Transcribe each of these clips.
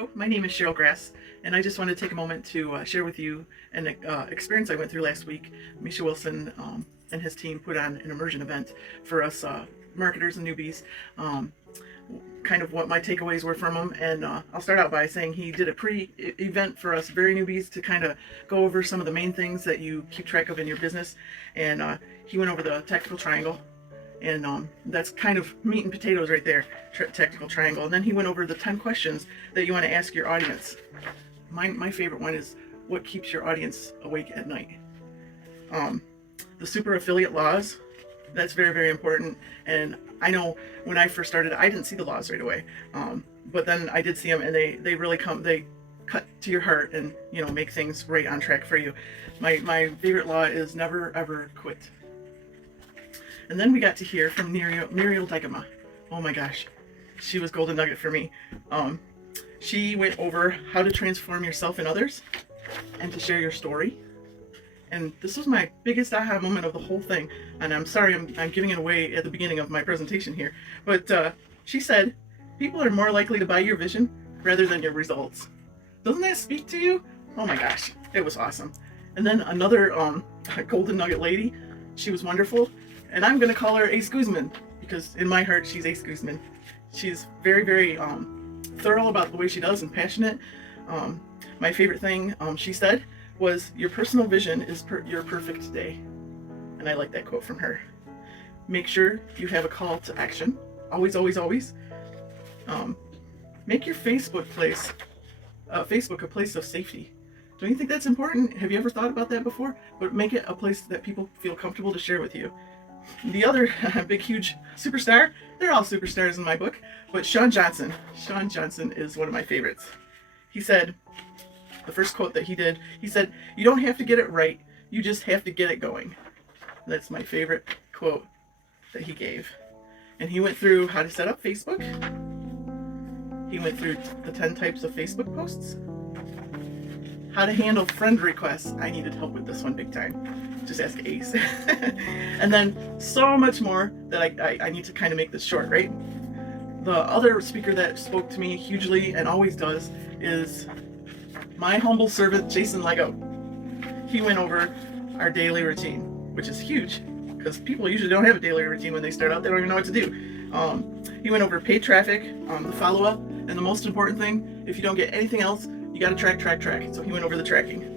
Hello, my name is Cheryl Gras, and I just want to take a moment to share with you an experience I went through last week. Misha Wilson and his team put on an immersion event for us marketers and newbies, kind of what my takeaways were from him. And I'll start out by saying he did a pre-event for us very newbies to kind of go over some of the main things that you keep track of in your business. And he went over the tactical triangle. And that's kind of meat and potatoes right there, tactical triangle. And then he went over the 10 questions that you want to ask your audience. My favorite one is, what keeps your audience awake at night? The super affiliate laws, that's very, very important. And I know when I first started, I didn't see the laws right away. But then I did see them, and they really they cut to your heart and, you know, make things right on track for you. My favorite law is never, ever quit. And then we got to hear from Muriel Degema. Oh my gosh, she was golden nugget for me. She went over how to transform yourself and others and to share your story. And this was my biggest aha moment of the whole thing. And I'm sorry I'm giving it away at the beginning of my presentation here. But she said, people are more likely to buy your vision rather than your results. Doesn't that speak to you? Oh my gosh, it was awesome. And then another golden nugget lady, she was wonderful. And I'm going to call her Ace Guzman, because in my heart, she's Ace Guzman. She's very, very thorough about the way she does and passionate. My favorite thing she said was, your personal vision is your perfect day. And I like that quote from her. Make sure you have a call to action. Always, always, always. Make your Facebook a place of safety. Don't you think that's important? Have you ever thought about that before? But make it a place that people feel comfortable to share with you. The other big, huge superstar, they're all superstars in my book, but Sean Johnson is one of my favorites. He said, the first quote that he did, he said, you don't have to get it right, you just have to get it going. That's my favorite quote that he gave. And he went through how to set up Facebook. He went through the 10 types of Facebook posts. How to handle friend requests. I needed help with this one big time. Just ask Ace. And then so much more that I need to kind of make this short, right? The other speaker that spoke to me hugely and always does is my humble servant, Jason Lego. He went over our daily routine, which is huge because people usually don't have a daily routine when they start out. They don't even know what to do. He went over paid traffic, the follow-up, and the most important thing, if you don't get anything else, you got to track. So he went over the tracking.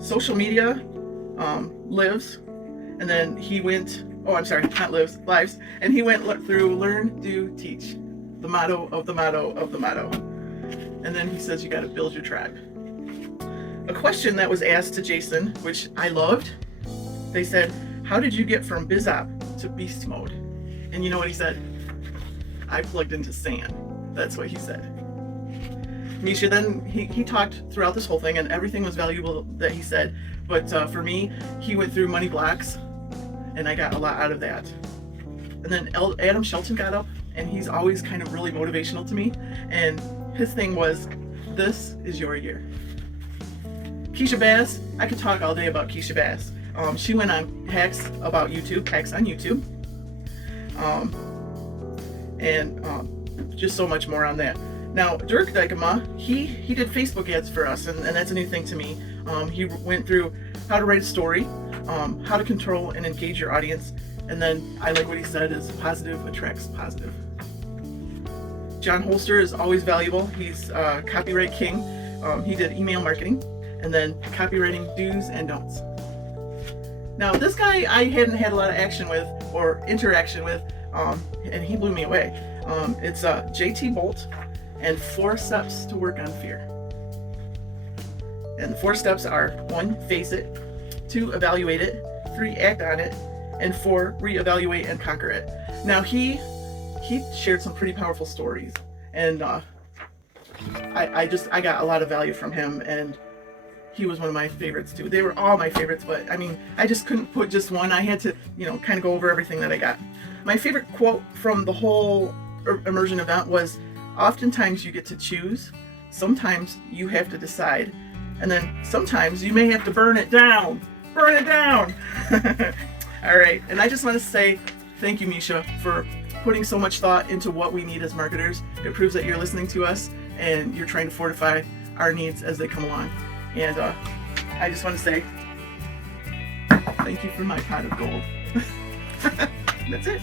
Social media, lives, and then he went, lives, and he went through learn, do, teach, the motto of the motto of the motto. And then he says you got to build your tribe. A question that was asked to Jason, which I loved, they said, how did you get from BizOp to beast mode? And you know what he said? I plugged into sand. That's what he said. Misha, then he talked throughout this whole thing, and everything was valuable that he said. But for me, he went through money blocks, and I got a lot out of that. And then Adam Shelton got up, and he's always kind of really motivational to me. And his thing was, this is your year. Keisha Bass, I could talk all day about Keisha Bass. She went on hacks on YouTube. And just so much more on that. Now, Dirk Dykema, he did Facebook ads for us, and that's a new thing to me. He went through how to write a story, how to control and engage your audience, and then I like what he said is positive attracts positive. John Holster is always valuable. He's copyright king. He did email marketing, and then copywriting do's and don'ts. Now, this guy I hadn't had a lot of action with or interaction with, and he blew me away. It's JT Bolt. And 4 steps to work on fear. And the 4 steps are: 1, face it; 2, evaluate it; 3, act on it; and 4, reevaluate and conquer it. Now he shared some pretty powerful stories, and I got a lot of value from him, and he was one of my favorites too. They were all my favorites, but I mean, I just couldn't put just one. I had to, kind of go over everything that I got. My favorite quote from the whole immersion event was, oftentimes you get to choose, sometimes you have to decide, and then sometimes you may have to burn it down. All right, and I just want to say thank you, Misha, for putting so much thought into what we need as marketers. It proves that you're listening to us and you're trying to fortify our needs as they come along. And I just want to say thank you for my pot of gold. That's it.